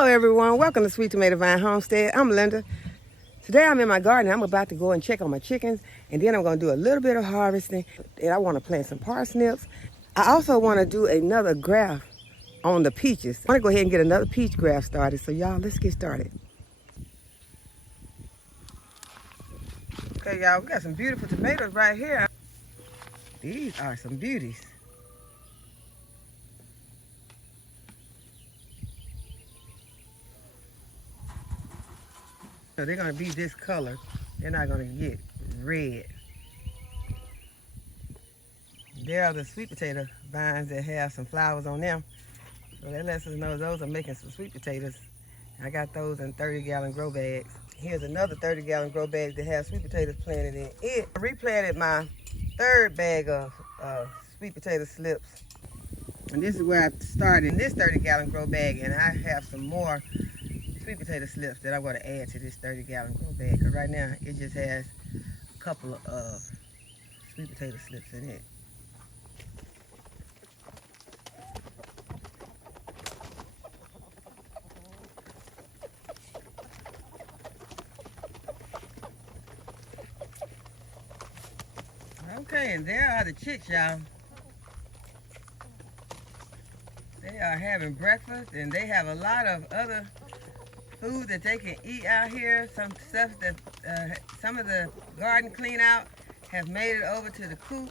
Hello everyone, welcome to Sweet Tomato Vine Homestead. I'm Linda. Today I'm in my garden. I'm about to go and check on my chickens, and then I'm going to do a little bit of harvesting, and I want to plant some parsnips. I also want to do another graft on the peaches. I want to go ahead and get another peach graft started, so y'all, let's get started. Okay y'all, we got some beautiful tomatoes right here. These are some beauties. So they're going to be this color. They're not going to get red. There are the sweet potato vines that have some flowers on them. So that lets us know those are making some sweet potatoes. I got those in 30-gallon grow bags. Here's another 30-gallon grow bag that has sweet potatoes planted in it. I replanted my third bag of sweet potato slips. And this is where I started in this 30-gallon grow bag, and I have some more sweet potato slips that I'm going to add to this 30-gallon grow bag. Because right now it just has a couple of sweet potato slips in it. Okay, and there are the chicks, y'all. They are having breakfast, and they have a lot of other food that they can eat out here. Some stuff that some of the garden clean out have made it over to the coop.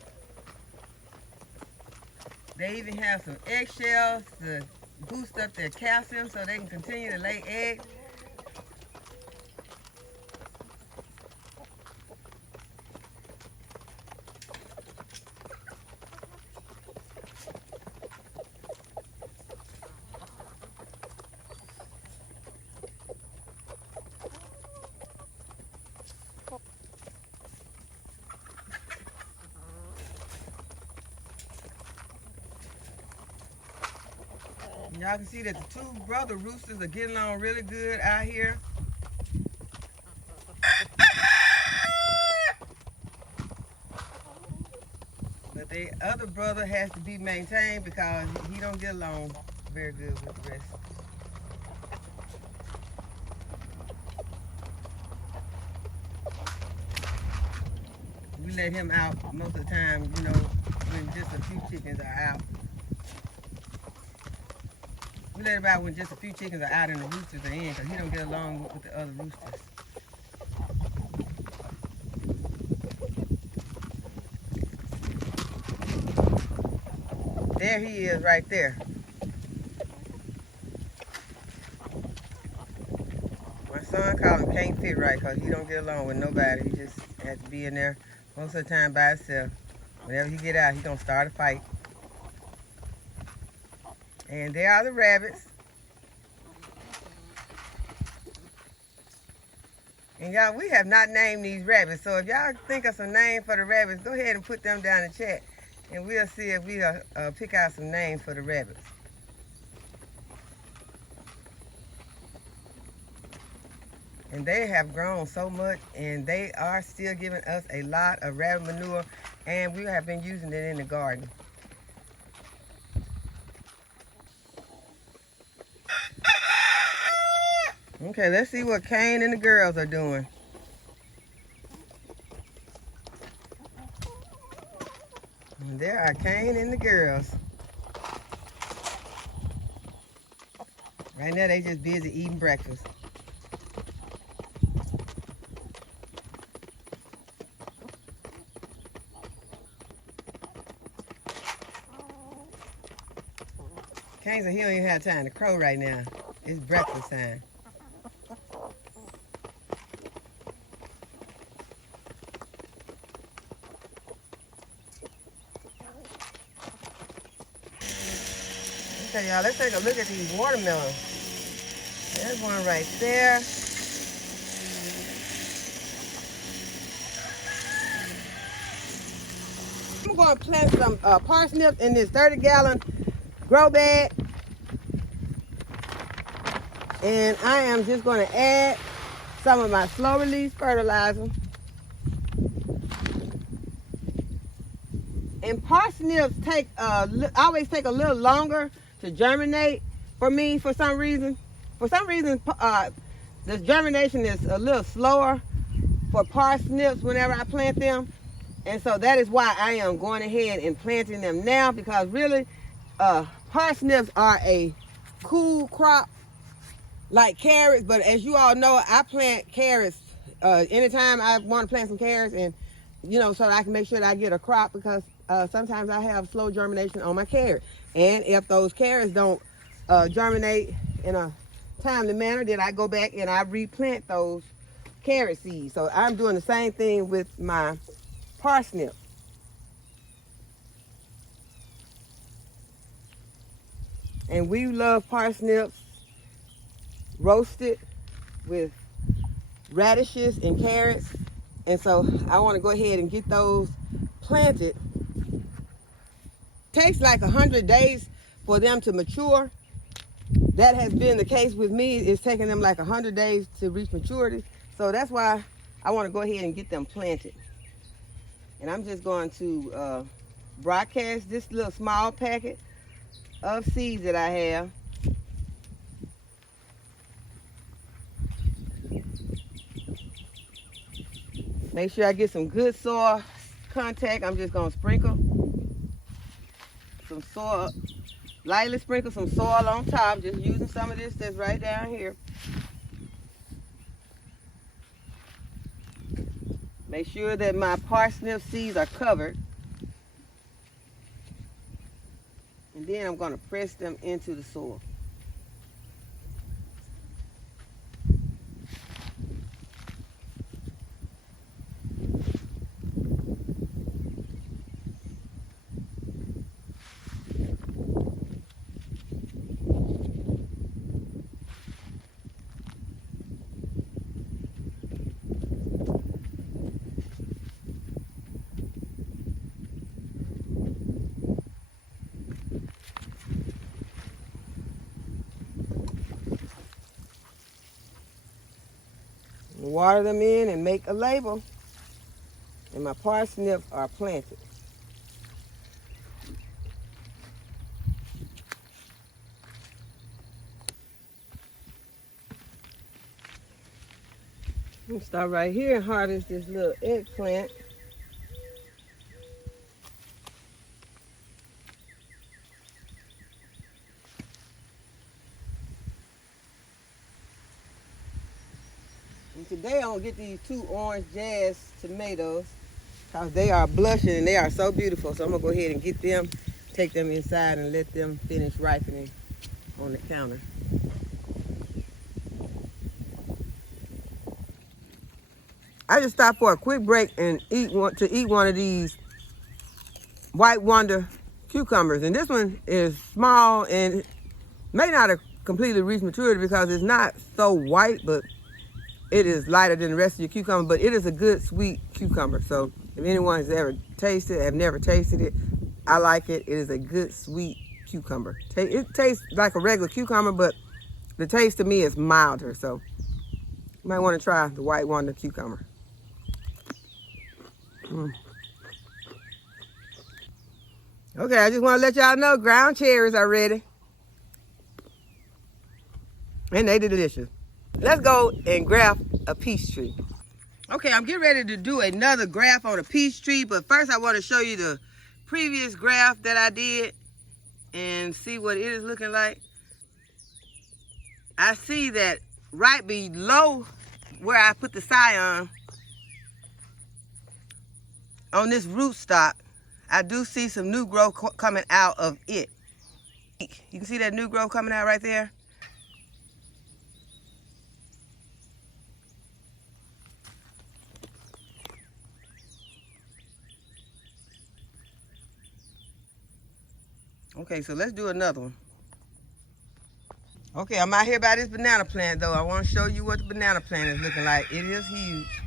They even have some eggshells to boost up their calcium so they can continue to lay eggs. Y'all can see that the two brother roosters are getting along really good out here. But the other brother has to be maintained because he don't get along very good with the rest. We let him out most of the time, you know, when just a few chickens are out. We let him out when just a few chickens are out and the roosters are in, because he don't get along with the other roosters. There he is right there. My son called him can't fit right because he don't get along with nobody. He just has to be in there most of the time by himself. Whenever he get out, he gonna start a fight. And there are the rabbits. And y'all, we have not named these rabbits. So if y'all think of some names for the rabbits, go ahead and put them down in the chat. And we'll see if we pick out some names for the rabbits. And they have grown so much, and they are still giving us a lot of rabbit manure, and we have been using it in the garden. Okay, let's see what Kane and the girls are doing. And there are Kane and the girls. Right now they just busy eating breakfast. Kane said he don't even have time to crow right now. It's breakfast time. Okay, y'all, let's take a look at these watermelons. There's one right there. I'm going to plant some parsnips in this 30-gallon grow bag. And I am just going to add some of my slow release fertilizer. And parsnips always take a little longer to germinate for me for some reason. For some reason, the germination is a little slower for parsnips whenever I plant them. And so that is why I am going ahead and planting them now, because really parsnips are a cool crop like carrots. But as you all know, I plant carrots anytime I want to plant some carrots, and so that I can make sure that I get a crop, because sometimes I have slow germination on my carrot. And if those carrots don't germinate in a timely manner, then I go back and I replant those carrot seeds. So I'm doing the same thing with my parsnip. And we love parsnips roasted with radishes and carrots. And so I want to go ahead and get those planted. Takes like 100 days for them to mature. That has been the case with me. It's taking them like 100 days to reach maturity. So that's why I want to go ahead and get them planted. And I'm just going to broadcast this little small packet of seeds that I have. Make sure I get some good soil contact. I'm just going to sprinkle some soil, lightly sprinkle some soil on top, just using some of this that's right down here. Make sure that my parsnip seeds are covered. And then I'm going to press them into the soil. Water them in and make a label. And my parsnips are planted. I'm going to start right here and harvest this little eggplant. And today I'm going to get these 2 orange jazz tomatoes, because they are blushing and they are so beautiful. So I'm going to go ahead and get them, take them inside and let them finish ripening on the counter. I just stopped for a quick break and eat one of these White Wonder cucumbers. And this one is small and may not have completely reached maturity because it's not so white, but it is lighter than the rest of your cucumber. But it is a good sweet cucumber. So if anyone has ever tasted it, have never tasted it, I like it. It is a good sweet cucumber. It tastes like a regular cucumber, but the taste to me is milder. So you might want to try the White Wonder cucumber. Okay, I just want to let y'all know ground cherries are ready. And they delicious. Let's go and graft a peach tree. Okay, I'm getting ready to do another graft on a peach tree, but first I want to show you the previous graft that I did and see what it is looking like. I see that right below where I put the scion on this rootstock, I do see some new growth coming out of it. You can see that new growth coming out right there? Okay, so let's do another one. Okay, I'm out here by this banana plant though. I want to show you what the banana plant is looking like. It is huge.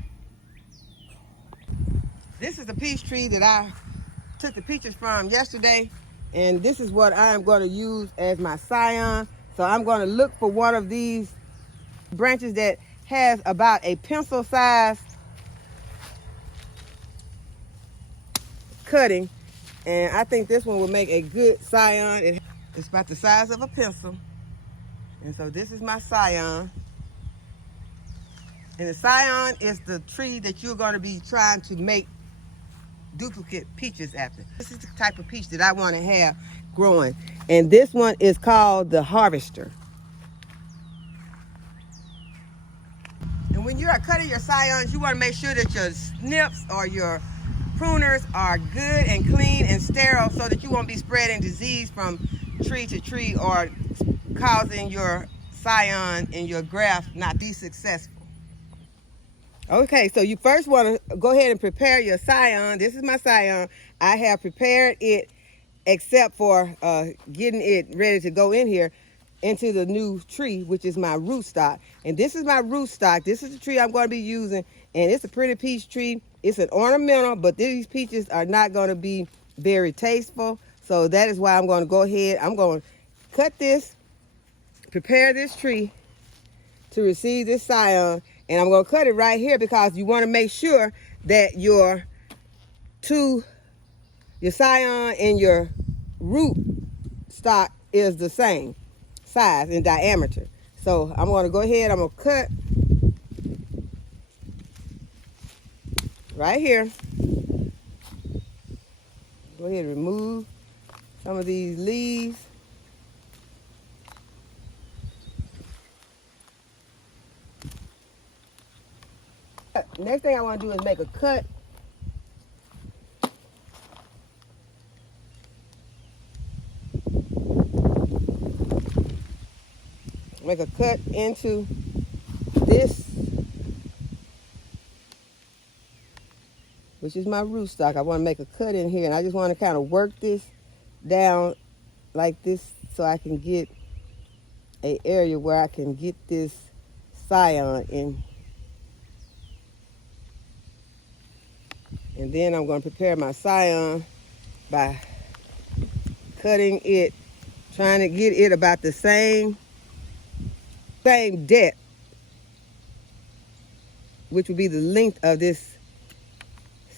This is the peach tree that I took the peaches from yesterday, and this is what I am going to use as my scion. So I'm going to look for one of these branches that has about a pencil size cutting, and I think this one will make a good scion. It's about the size of a pencil. And so this is my Scion. And the Scion is the tree that you're going to be trying to make duplicate peaches after. This is the type of peach that I want to have growing. And this one is called the Harvester. And when you are cutting your Scions, you want to make sure that your snips or your pruners are good and clean and sterile so that you won't be spreading disease from tree to tree or causing your Scion and your graft not be successful. Okay, so you first want to go ahead and prepare your Scion. This is my Scion. I have prepared it except for getting it ready to go in here into the new tree, which is my rootstock. And this is my rootstock. This is the tree I'm going to be using, and it's a pretty peach tree. It's an ornamental, but these peaches are not going to be very tasteful. So that is why I'm going to go ahead. I'm going to cut this, prepare this tree to receive this Scion, and I'm going to cut it right here because you want to make sure that your Scion and your root stock is the same size and diameter. So I'm going to go ahead, I'm going to cut right here. Go ahead and remove some of these leaves. Next thing I want to do is make a cut. Make a cut into this, which is my rootstock. I want to make a cut in here, and I just want to kind of work this down like this so I can get an area where I can get this Scion in. And then I'm going to prepare my Scion by cutting it, trying to get it about the same depth, which would be the length of this,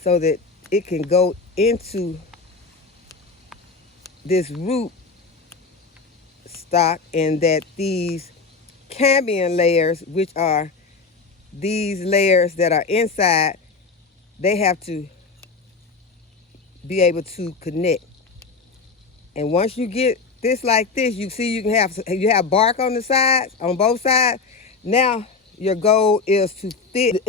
so that it can go into this root stock, and that these cambium layers, which are these layers that are inside, they have to be able to connect. And once you get this like this, you see you have bark on the sides, on both sides. Now your goal is to fit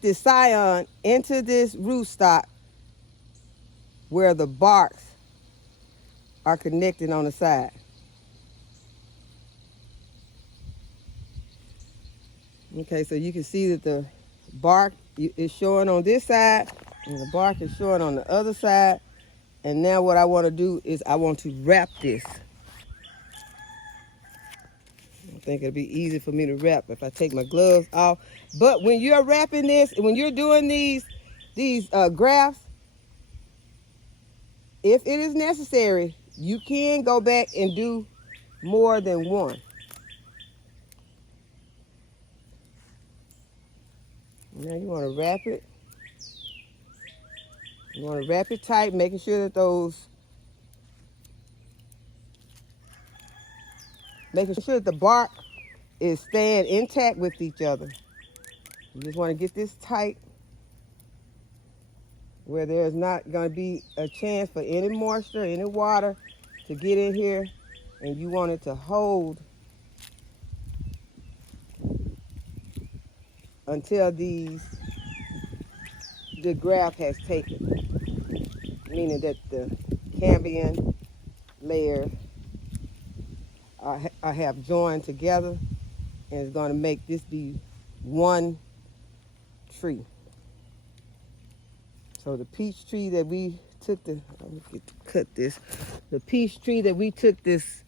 this Scion into this rootstock where the barks are connected on the side. Okay, so you can see that the bark is showing on this side and the bark is showing on the other side. And now what I want to do is I want to wrap this. I think it'll be easy for me to wrap if I take my gloves off. But when you're wrapping this, when you're doing these grafts, if it is necessary, you can go back and do more than one. Now you want to wrap it. You want to wrap it tight, making sure that the bark is staying intact with each other. You just want to get this tight where there's not going to be a chance for any moisture, any water to get in here, and you want it to hold until the graft has taken, meaning that the cambium layers have joined together, and it's going to make this be one tree. So the peach tree that we took let me get to cut this. The peach tree that we took this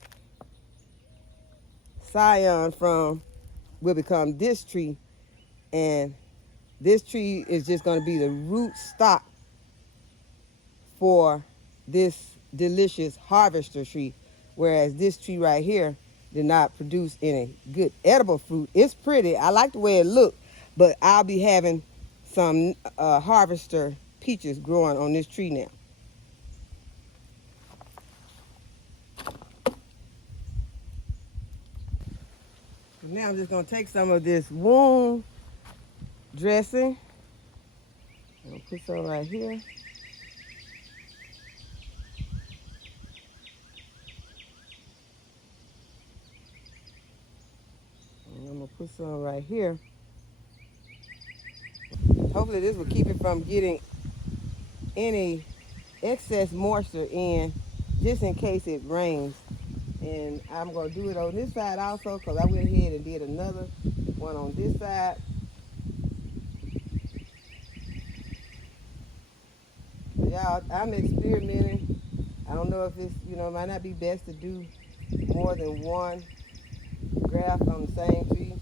Scion from will become this tree, and this tree is just going to be the root stock for this delicious harvester tree, whereas this tree right here did not produce any good edible fruit. It's pretty. I like the way it looked, but I'll be having some harvester peaches growing on this tree now. Now I'm just gonna take some of this wound dressing. I'm gonna put some right here. And I'm gonna put some right here. Hopefully this will keep it from getting any excess moisture in, just in case it rains. And I'm gonna do it on this side also, because I went ahead and did another one on this side. Y'all, I'm experimenting. I don't know if it's, you know, it might not be best to do more than one graft on the same tree,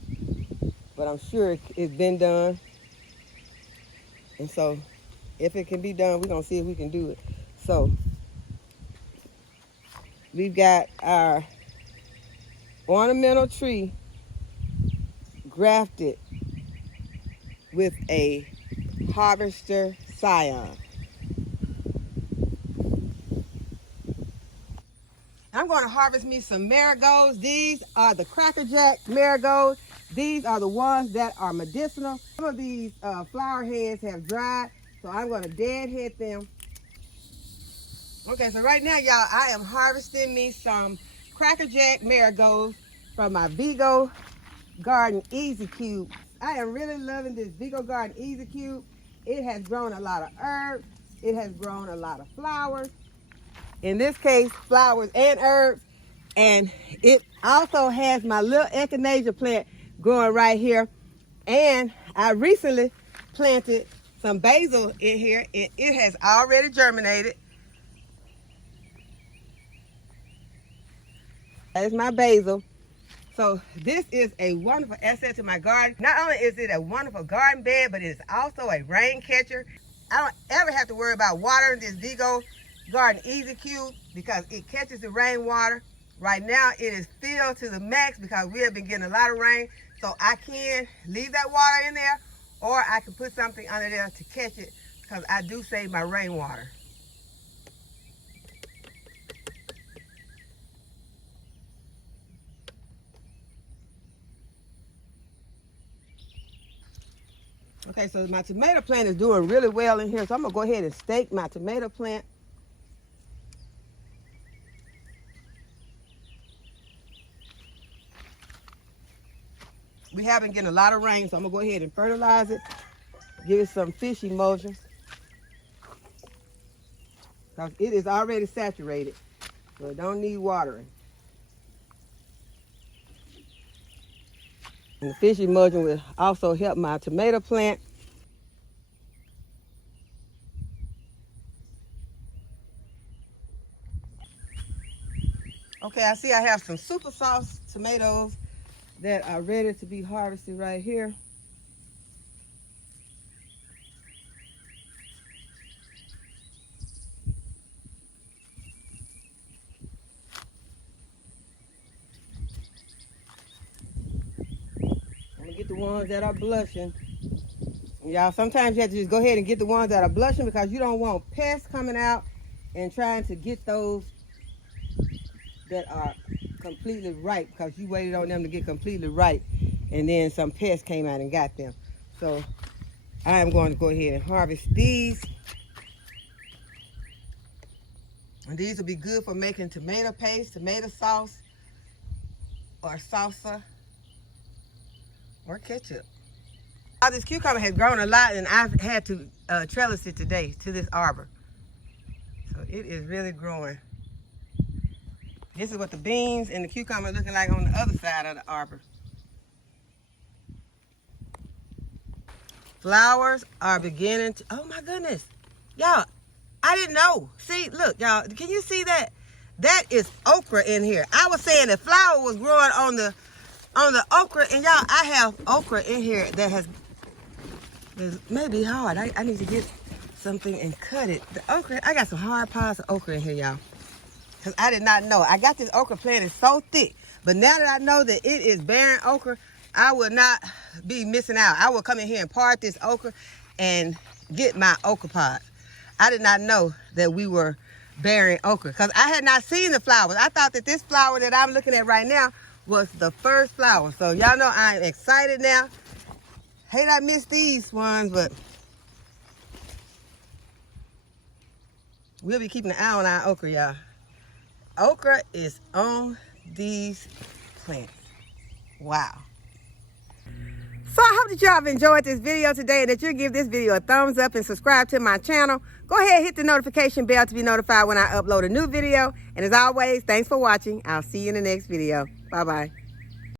but I'm sure it's been done. And so if it can be done, we're gonna see if we can do it. So we've got our ornamental tree grafted with a Harvester Scion. I'm going to harvest me some marigolds. These are the Cracker Jack marigolds. These are the ones that are medicinal. Some of these flower heads have dried, so I'm going to deadhead them. Okay, so right now, y'all, I am harvesting me some Cracker Jack marigolds from my Vego Garden EZ cube. I am really loving this Vego Garden EZ cube. It has grown a lot of herbs. It has grown a lot of flowers. In this case, flowers and herbs. And it also has my little echinacea plant growing right here. And I recently planted some basil in here. It has already germinated. That is my basil. So this is a wonderful asset to my garden. Not only is it a wonderful garden bed, but it is also a rain catcher. I don't ever have to worry about watering this Vego Garden EZ cube because it catches the rainwater. Right now it is filled to the max because we have been getting a lot of rain. So I can leave that water in there, or I can put something under there to catch it because I do save my rainwater. Okay, so my tomato plant is doing really well in here, so I'm gonna go ahead and stake my tomato plant. We have been getting a lot of rain, so I'm gonna go ahead and fertilize it, give it some fish emulsion, because it is already saturated, so it don't need watering. And the fish emulsion will also help my tomato plant. Okay, I see I have some super sauce tomatoes that are ready to be harvested right here. I'm gonna get the ones that are blushing. Y'all, sometimes you have to just go ahead and get the ones that are blushing because you don't want pests coming out and trying to get those that are completely ripe because you waited on them to get completely ripe and then some pests came out and got them. So I am going to go ahead and harvest these. And these will be good for making tomato paste, tomato sauce, or salsa, or ketchup. All this cucumber has grown a lot and I've had to trellis it today to this arbor. So it is really growing. This is what the beans and the cucumber are looking like on the other side of the arbor. Flowers are beginning to, oh my goodness. Y'all, I didn't know. See, look, y'all, can you see that? That is okra in here. I was saying the flower was growing on the okra, and y'all, I have okra in here that has, it may be hard. I need to get something and cut it. The okra, I got some hard piles of okra in here, y'all. Because I did not know. I got this okra planted so thick. But now that I know that it is bearing okra, I will not be missing out. I will come in here and part this okra and get my okra pods. I did not know that we were bearing okra because I had not seen the flowers. I thought that this flower that I'm looking at right now was the first flower. So y'all know I'm excited now. Hate I missed these ones, but we'll be keeping an eye on our okra, y'all. Okra is on these plants. Wow. So I hope that y'all have enjoyed this video today and that you'll give this video a thumbs up and subscribe to my channel. Go ahead and hit the notification bell to be notified when I upload a new video. And as always, thanks for watching. I'll see you in the next video. Bye-bye.